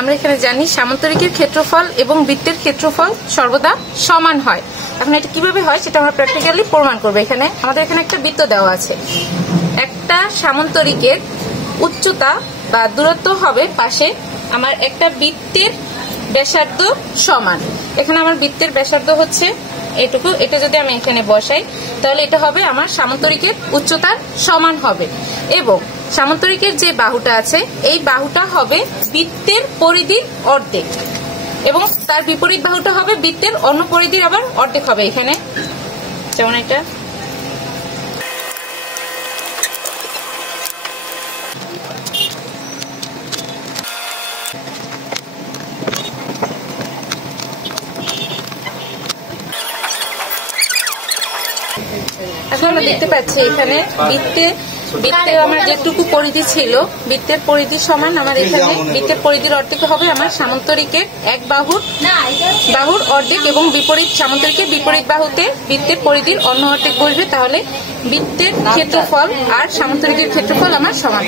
আমরা এখানে জানি সামান্তরিকের ক্ষেত্রফল এবং বৃত্তের ক্ষেত্রফল সর্বদা সমান হয়। এখন এটা কিভাবে হয় সেটা আমরা প্র্যাকটিক্যালি প্রমাণ করব। এখানে আমাদের এখানে একটা বৃত্ত দেওয়া আছে। একটা সামান্তরিকের উচ্চতা বা দূরত্ব হবে পাশে আমার একটা বৃত্তের ব্যাসার্ধ সমান। এখানে আমার বৃত্তের ব্যাসার্ধ হচ্ছে এটুকু। এটা যদি আমি এখানে বসাই তাহলে এটা হবে আমার সামান্তরিকের উচ্চতার সমান হবে, এবং সামান্তরিকের যে বাহুটা আছে এই বাহুটা হবে বৃত্তের পরিধির অর্ধেক, এবং তার বিপরীত বাহুটা হবে বৃত্তের অন্য পরিধির আবার অর্ধেক হবে। এখানে যেমন এটা এখন আমরা দেখতে পাচ্ছি এখানে বৃত্তের আমার যেটুকু পরিধি ছিল বৃত্তের পরিধি সমান আমার এখানে বৃত্তের পরিধির অর্ধেক হবে আমার সামান্তরিকের এক বাহুর অর্ধেক, এবং বিপরীত সামান্তরিকের বিপরীত বাহুতে বৃত্তের পরিধির অন্য অর্ধেক বসবে। তাহলে বৃত্তের ক্ষেত্রফল আর সামান্তরিকের ক্ষেত্রফল আমার সমান।